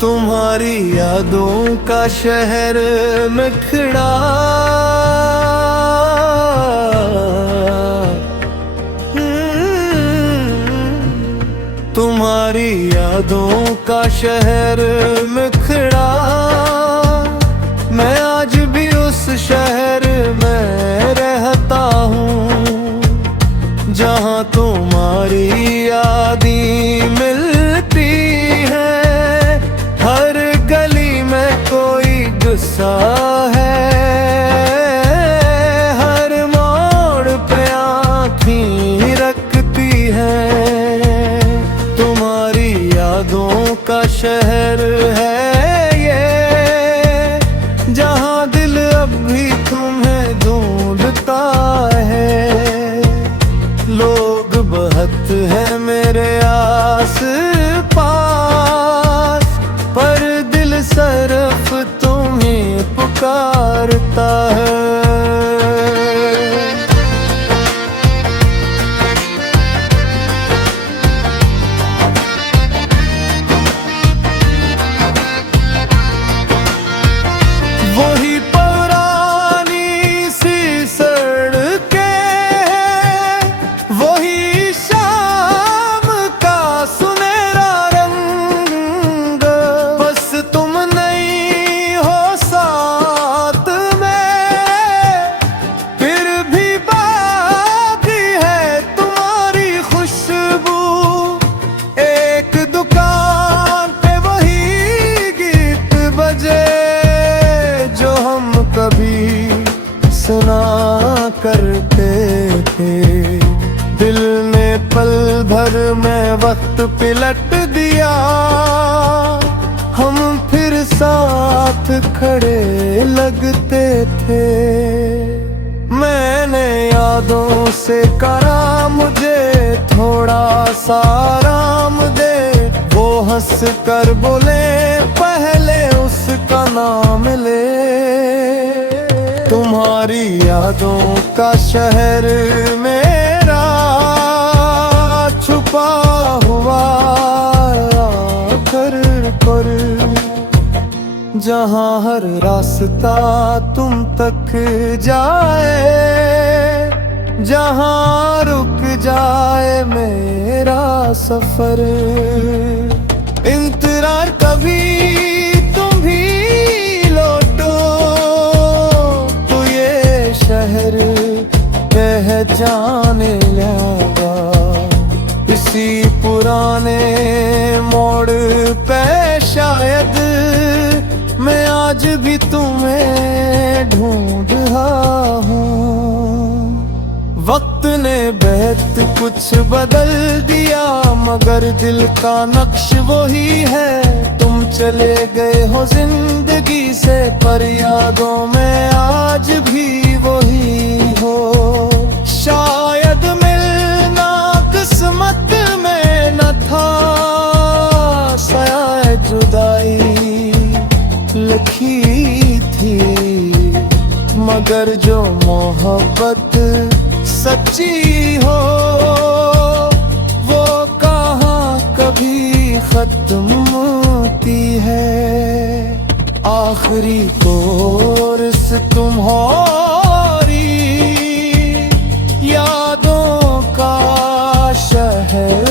तुम्हारी यादों का शहर में खड़ा तुम्हारी यादों का शहर में खड़ा मैं आज भी उस शहर में रहता हूँ जहाँ तुम्हारी यादें मिलती हैं। हर गली में कोई गुस्सा है, हर मोड़ पे आँखें रखती है। तुम्हारी यादों का शहर है ये, जहाँ दिल अब भी तुम्हें ढूंढता है। लोग बहुत हैं मेरे आस पास, पर दिल सिर्फ तुम्हें पुकारता है। वही पुरानी सी सड़कें, वही शाम का सुनहरा रंग, बस तुम नहीं हो साथ में, फिर भी बाकी है तुम्हारी खुशबू। एक दुकान पे वही गीत बजे जो हम कभी सुना करते थे। दिल ने पल भर में वक्त पिलट दिया, हम फिर साथ खड़े लगते थे। मैंने यादों से करा मुझे थोड़ा सा आराम दे, वो हंस कर बोले पहले उसका नाम ले। तुम्हारी यादों का शहर मेरा छुपा हुआ आखिर पर, जहाँ हर रास्ता तुम तक जाए, जहाँ रुक जाए मेरा सफर। इंतजार कभी तुम भी लौटो तो ये शहर पहचाने लगा। इसी पुराने मोड़ पे शायद मैं आज भी तुम्हें ढूंढ रहा हूँ। वक्त ने बहुत कुछ बदल दिया, मगर दिल का नक्श वही है। तुम चले गए हो जिंदगी से, पर यादों में आज भी वही हो। शायद मिलना किस्मत में न था, शायद जुदाई लिखी थी, मगर जो मोहब्बत सच्ची हो वो कहाँ कभी खत्म होती है। आखिरी कोर्स तुम्हारी यादों का शहर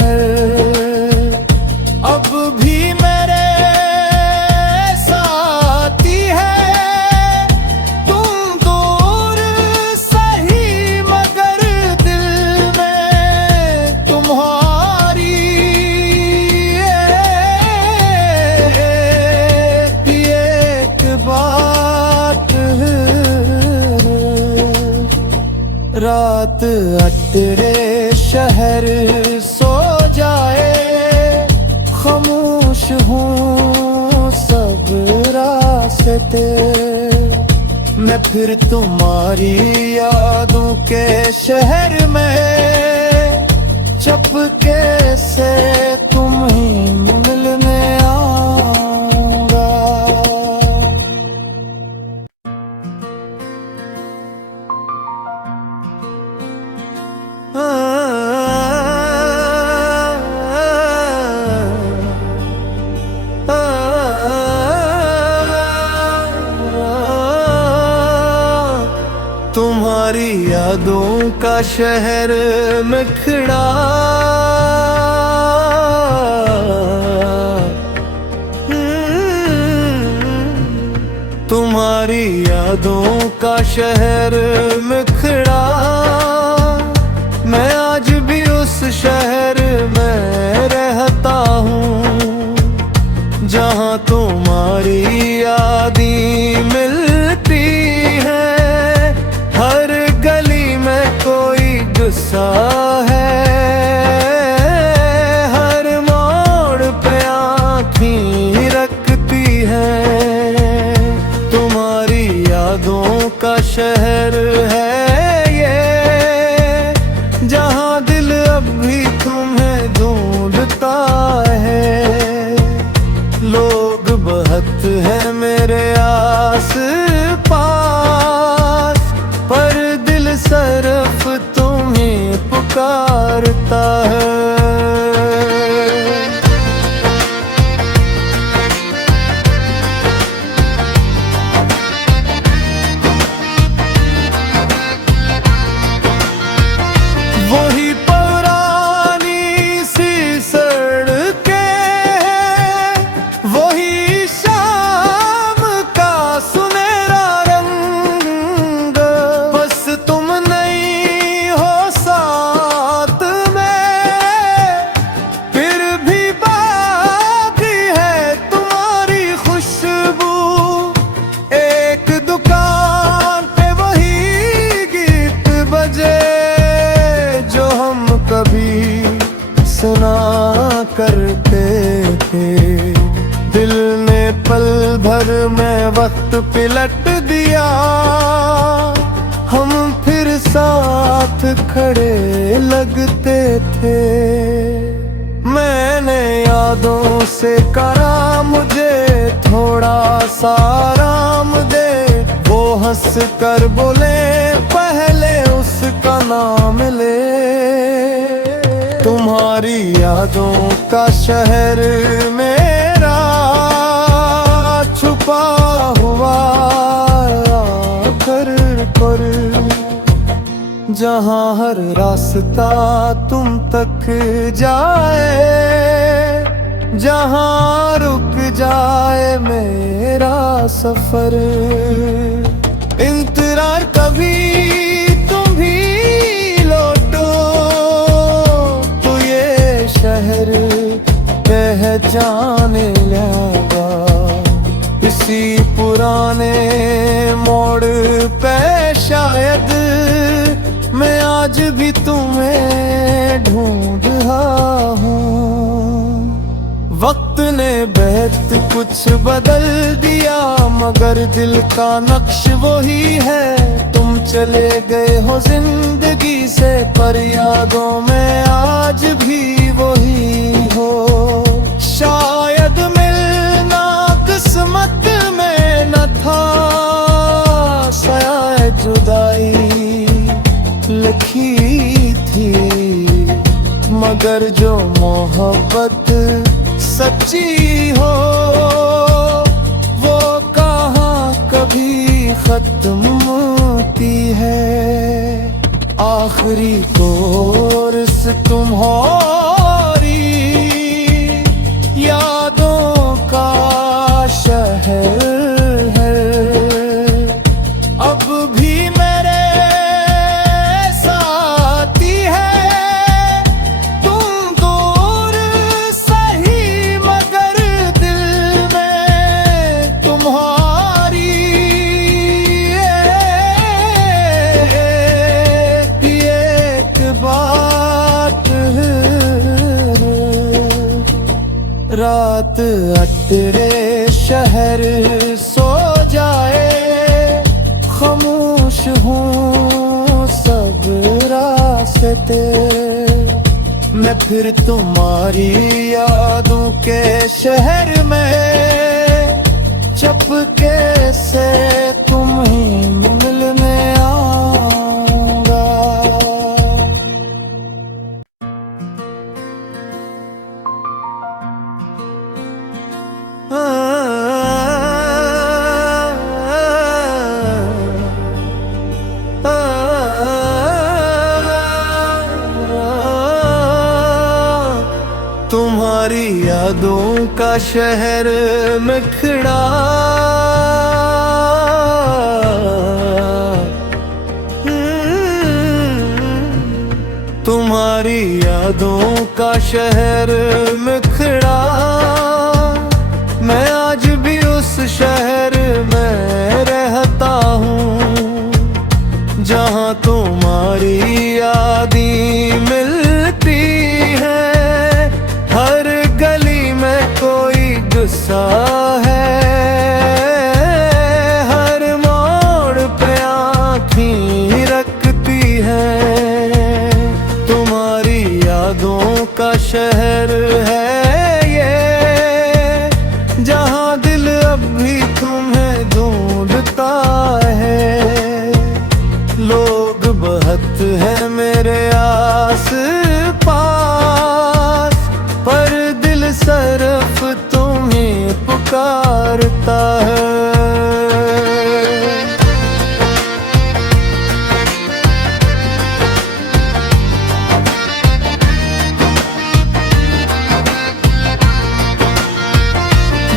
है। अब भी मेरे साथी है, तुम दूर सही मगर दिल में तुम्हारी एक बात है। रात अटरे शहर सो जाए, खामोश हूँ सब रास्ते, मैं फिर तुम्हारी यादों के शहर में चुपके से तुम्हें मिलने आऊंगा। यादों का शहर में खड़ा तुम्हारी यादों का शहर में खड़ा मैं आज भी उस शहर में रहता हूँ जहाँ तुम्हारी यादें मिलती है। हर गली में कोई गुस्सा है, हर मोड़ पे आँखें रखती है। तुम्हारी यादों का शहर है ये, जहाँ दिल अब भी तुम्हें ढूंढता है। लोग बहुत हैं मेरे आस पास, पर दिल सिर्फ तुम्हें पुकारता है। वही पुरानी सी सड़कें, वही शाम का सुनहरा रंग, बस तुम नहीं हो साथ में, फिर भी बाकी है तुम्हारी खुशबू। एक दुकान पे वही गीत बजे जो हम कभी सुना करते थे। दिल ने पल भर में वक्त पिलट दिया, हम फिर साथ खड़े लगते थे। मैंने यादों से करा मुझे थोड़ा सा आराम दे, वो हंस कर बोले पहले उसका नाम ले। तुम्हारी यादों का शहर मेरा छुपा हुआ कर कर, जहाँ हर रास्ता तुम तक जाए, जहाँ रुक जाए मेरा सफर। इंतजार कभी तुम भी लौटो तो ये शहर पहचाने लगा। इसी पुराने मोड़ पे शायद मैं आज भी तुम्हें ढूंढ रहा हूँ। वक्त ने बहुत कुछ बदल दिया, मगर दिल का नक्श वही है। तुम चले गए हो जिंदगी से, पर यादों में आज भी वही हो। शायद मिलना किस्मत में न था, साया जुदाई लिखी थी, मगर जो मोहब्बत सच्ची हो वो कहाँ कभी खत्म होती है। आखिरी कोर्स तुम्हारी यादों का शहर है, अब भी मेरे साथी है। तुम दूर सही मगर दिल में तुम्हारी एक बात है। रात अटरे शहर सो जाए, खामोश हूँ सब रास्ते। मैं फिर तुम्हारी यादों के शहर में चपके से तुम्हें मिलने आऊंगा। तुम्हारी यादों का शहर में खड़ा तुम्हारी यादों का शहर में खड़ा मैं आज भी उस शहर में रहता हूँ जहाँ तुम्हारी यादें मिलती हैं। हर गली में कोई गुस्सा है, हर मोड़ पे आँखें रखती है। तुम्हारी यादों का शहर है ये, जहाँ दिल अब भी तुम्हें ढूंढता है। लोग बहुत हैं मेरे आस पास, पर दिल सिर्फ तुम्हें पुकारता है।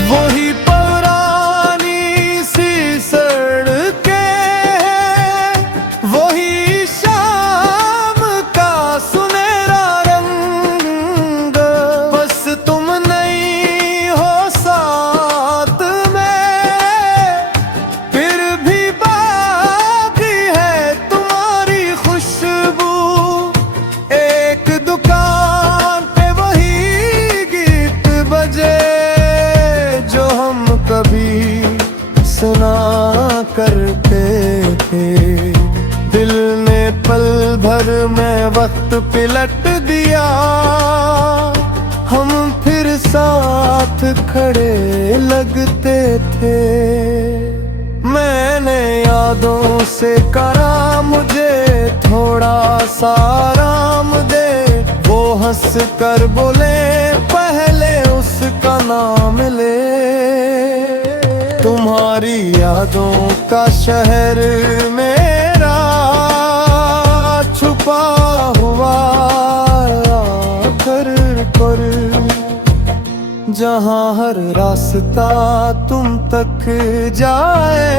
वही पुरानी सी सड़कें, वही शाम का सुनहरा रंग, बस तुम नहीं हो साथ में, फिर भी बाकी है तुम्हारी खुशबू। एक दुकान पे वही गीत बजे जो हम कभी सुना करते थे। दिल ने पल भर में वक्त पिलट दिया, हम फिर साथ खड़े लगते थे। मैंने यादों से करा मुझे थोड़ा सा आराम दे, वो हंस कर बोले पहले उसका नाम ले। तुम्हारी यादों का शहर मेरा छुपा हुआ घर पर, जहाँ हर रास्ता तुम तक जाए,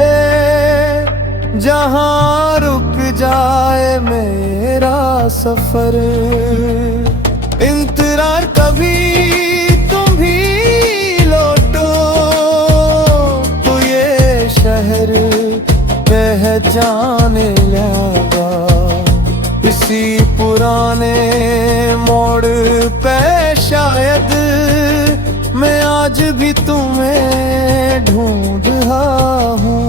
जहाँ रुक जाए मेरा सफर। इंतजार कभी तुम भी लौटो तो ये शहर पहचाने लगा। इसी पुराने मोड़ पे शायद मैं आज भी तुम्हें ढूंढ रहा हूँ।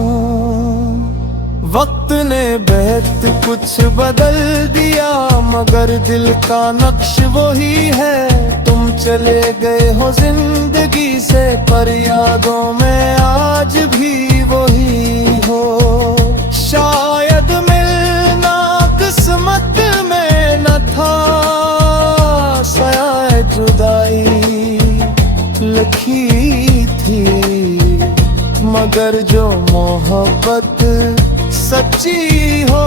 वक्त ने बहुत कुछ बदल दिया, मगर दिल का नक्श वही है। तुम चले गए हो जिंदगी से, पर यादों में आज भी वही हो। शायद मिलना किस्मत में न था, शायद जुदाई लिखी थी, मगर जो मोहब्बत सच्ची हो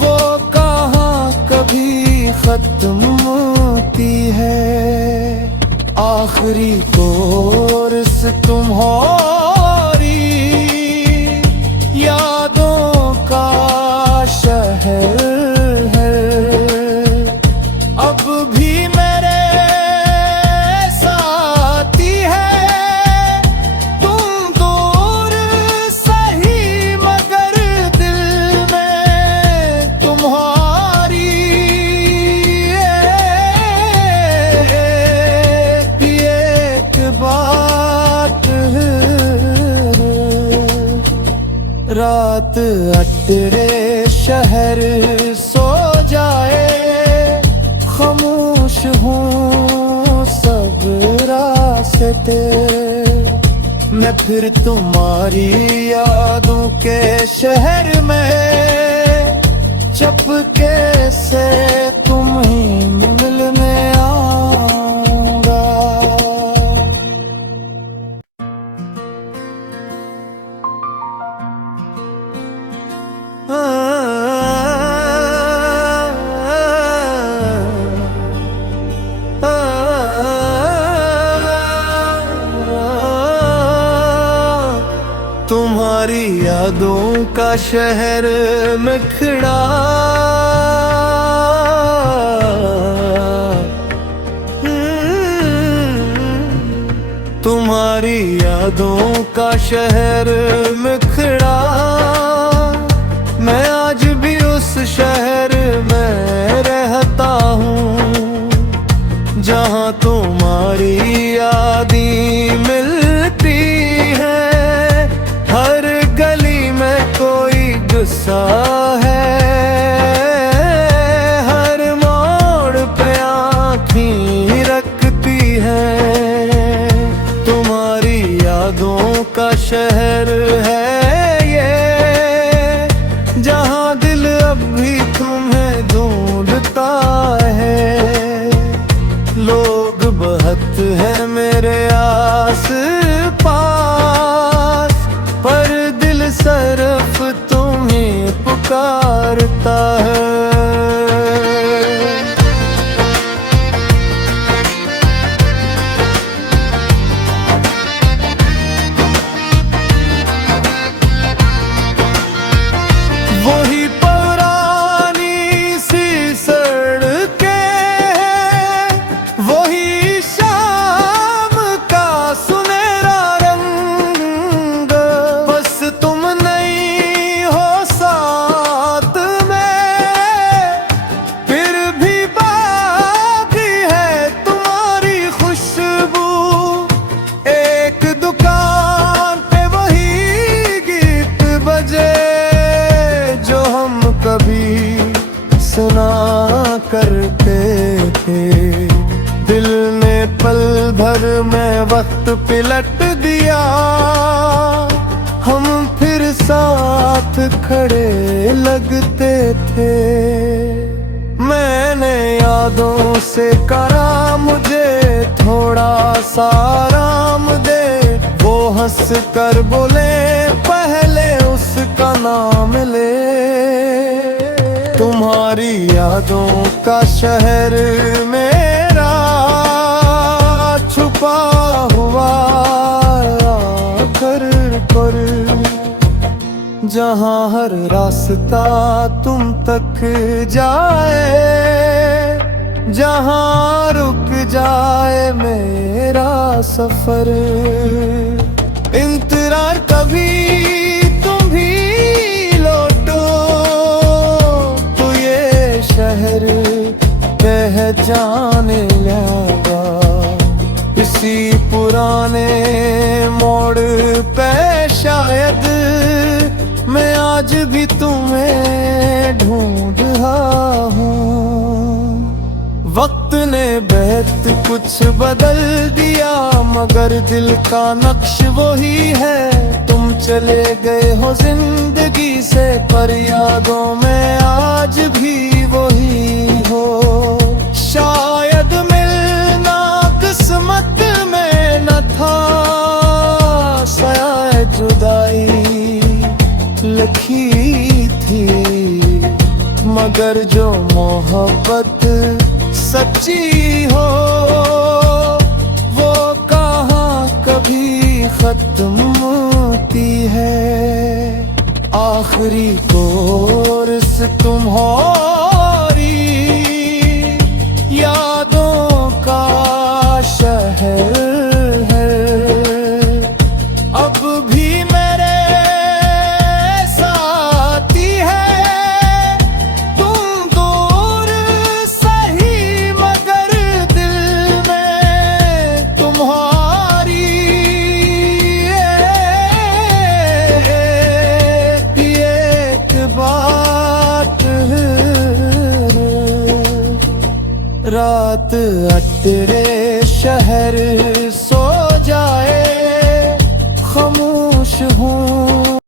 वो कहाँ कभी खत्म होती है। आखिरी कोर्स तुम्हारी यादों का शहर है, अब भी मेरे साथी है। तुम दूर सही मगर दिल में तुम्हारी एक बात है। रात अटरे शहर सो जाए, खामोश हूँ सब रास्ते। मैं फिर तुम्हारी यादों के शहर में चुपके से तुम्हें मिलने आऊंगा। यादों का शहर में खड़ा, तुम्हारी यादों का शहर में खड़ा, मैं आज भी उस शहर में रहता हूँ जहाँ तुम्हारी यादें मिलती है। हर गली में कोई गुस्सा है, हर मोड़ पे आँखें रखती है। तुम्हारी यादों का शहर है ये, जहाँ दिल अब भी तुम्हें ढूंढता है। लोग बहुत हैं मेरे आस पास, पर दिल सिर्फ तुम्हें पुकारता है। वही पुरानी सी सड़कें, वही शाम का सुनहरा रंग, बस तुम नहीं हो साथ में, फिर भी बाकी है तुम्हारी खुशबू। एक दुकान पे वही गीत बजे जो हम कभी सुना करते थे। दिल ने पल भर में वक्त पिलट दिया, हम फिर साथ खड़े लगते थे। मैंने यादों से करा मुझे थोड़ा सा आराम दे, वो हंस कर बोले पहले उसका नाम ले। तुम्हारी यादों का शहर मेरा छुपा हुआ कर कर, जहाँ हर रास्ता तुम तक जाए, जहाँ रुक जाए मेरा सफर। इंतजार कभी तुम भी लौटो तो ये शहर पहचान लगा। इसी पुराने मोड़ पे शायद मैं आज भी तुम्हें ढूंढ रहा हूँ। वक्त ने बहुत कुछ बदल दिया, मगर दिल का नक्श वही है। तुम चले गए हो जिंदगी से, पर यादों में आज भी वही हो। शायद मिलना किस्मत में न था, शायद जुदाई लिखी थी, मगर जो मोहब्बत सच्ची हो वो कहाँ कभी खत्म होती है। आखिरी कोर्स तुम्हारी यादों का शहर है, अब भी मेरे साथी है। तुम दूर सही मगर दिल में तुम्हारी एक बात है। रात अटरे शहर सो जाए, खामोश हूँ